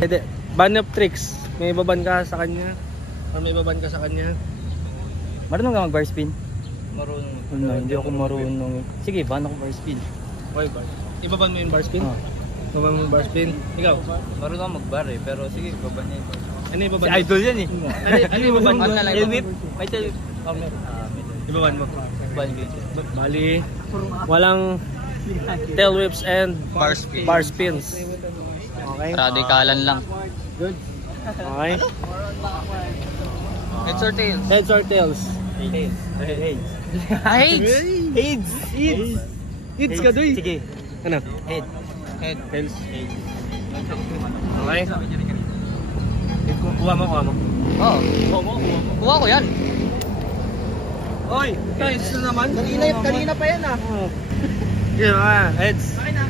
Pwede. Ban of tricks. May baban ka sa kanya. Or may baban ka sa kanya. Marunong ka mag-bar spin? Marunong. No, hindi ako marunong. Sige, ban ako bar spin. Okay, bar. Ibaban mo yung bar spin? Ibaban mo yung bar spin? Ikaw? Marunong ako mag-bar eh, pero sige, baban niya yung bar. Ano yung baban? Si idol yan eh. Ano yung baban? Helmet? May helmet. Ibaban mo. Ban gate. Bali, walang tail whips and bar spins. Okay. Radikalan lang. Good. Okay. Heads or tails? Heads or tails? Heads. Heads. Heads! Heads. Heads. Heads ka doy. Sige. Ano? Head. Head. Heads. Okay. Kuha mo. Oo. Kuha ko yan. Oy, guys, na naman. Kanina pa yan ah. Yan mga heads. Akin na.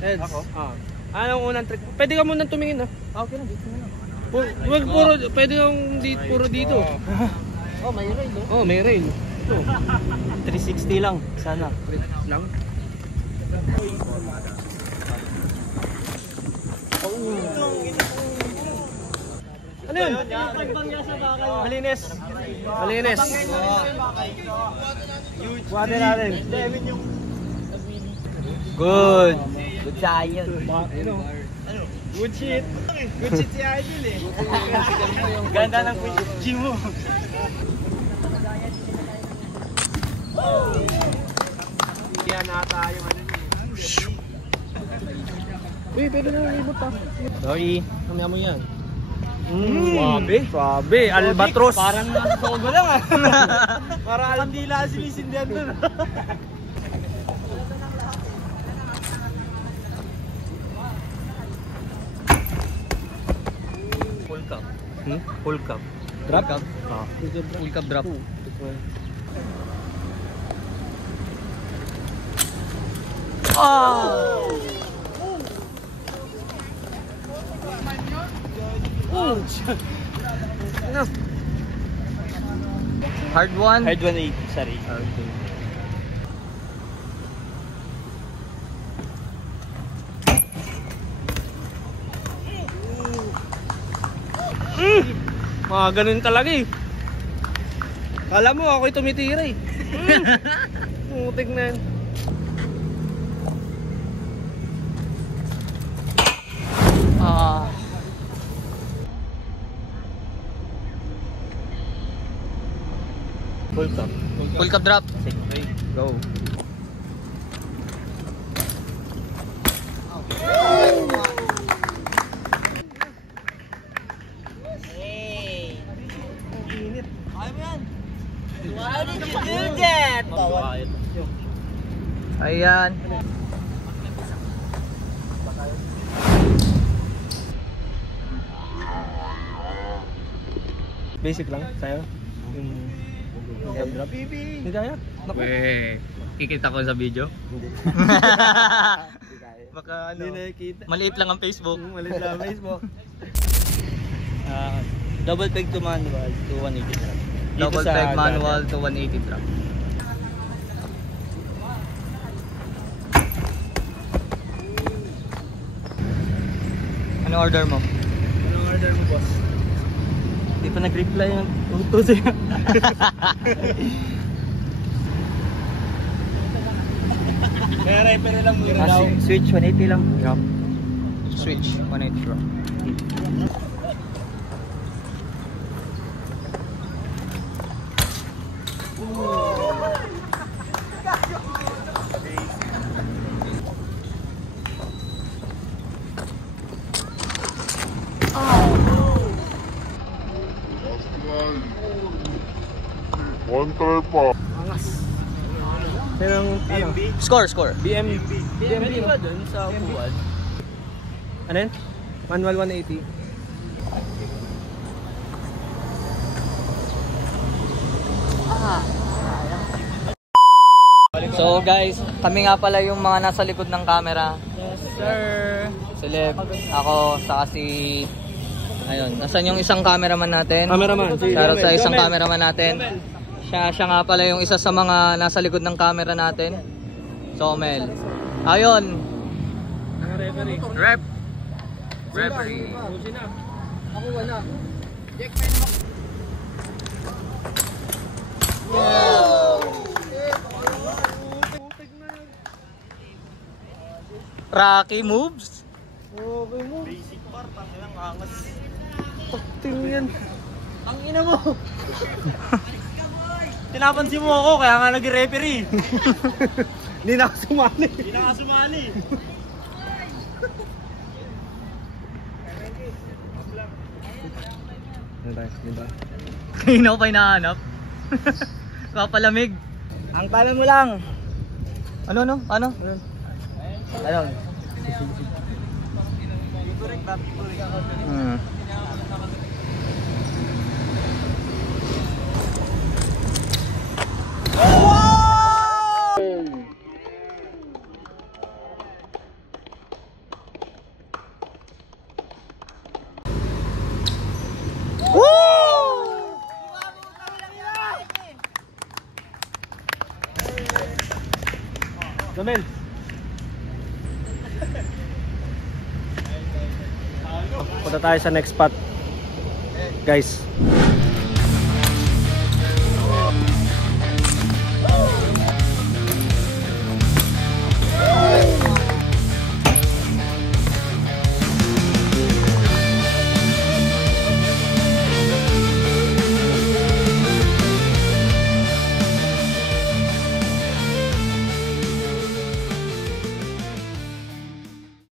Heads. Ako? Anong unang trick? Pwede ka munang tumingin ah. Okay na, dito na lang. Wag puro, pwede kang puro dito. Oh, may rail oh. Oh, may rail. Ito. 360 lang, sana. Lang. Ano yun? Malinis. Malinis. Water natin. Good. Good science. Good shit. Good shit si Idol eh. Ganda ng kuchi mo. Yan nata yung ano niya. Uy, pwede na ibot pa. Sorry. Mamaya mo yan. Swabe. Swabe. Albatros. Parang nasa sogo lang ah. Para alandila sinisindihan doon. Full cup. Full cup. Drop? Ah. Full cup drop. Oh! Hard one? Hard 180, sorry. Mga ganun talaga eh. Kala mo ako'y tumitira eh. Mutik na yan. Full cup. Full cup drop. Okay, go. How did you do that? Ayan. Basic lang sa'yo. Yung drop. Hindi kaya? Naku. Weh, kikita ko sa video. Hindi. Baka ano, Hindi nakikita. maliit lang ang Facebook. Maliit lang Facebook. Double peg to manual to 180 drop. Double peg manual to 180 drop. Ano order mo? Ano order mo, boss? Hindi pa nag-reply yung auto sa'yo. Kaya referee lang muna daw. Switch 180 lang. Drop. Switch 180 drop. One pa. Angas. Sinang ano? Score. BMB ba dun sa upuan? Ano yun? Manual 180. So guys, kami nga pala yung mga nasa likod ng camera. Yes, sir. Si Lev, ako, saka si... Ayun, nasan yung isang cameraman natin? Cameraman. Shoutout sa isang cameraman natin. Siya nga pala yung isa sa mga nasa likod ng camera natin. Somel. Ayun. Ang referee. Rep. Referee. Susi na. Ako wala. Putik na yan. Rocky moves. Okay mo. Basic part, ang ilang angas. Pakting yan. Ang ina mo. Tinapansin mo ako, kaya nga nag-referee. Hindi na ako sumali. Hindi na ako sumali. Diba? Kanina ko pa hinahanap. Kapalamig. Ang tanong mo lang. Ano? Ano? Ayun. Hmm. Jamel. Punta tayo sa next spot. Guys.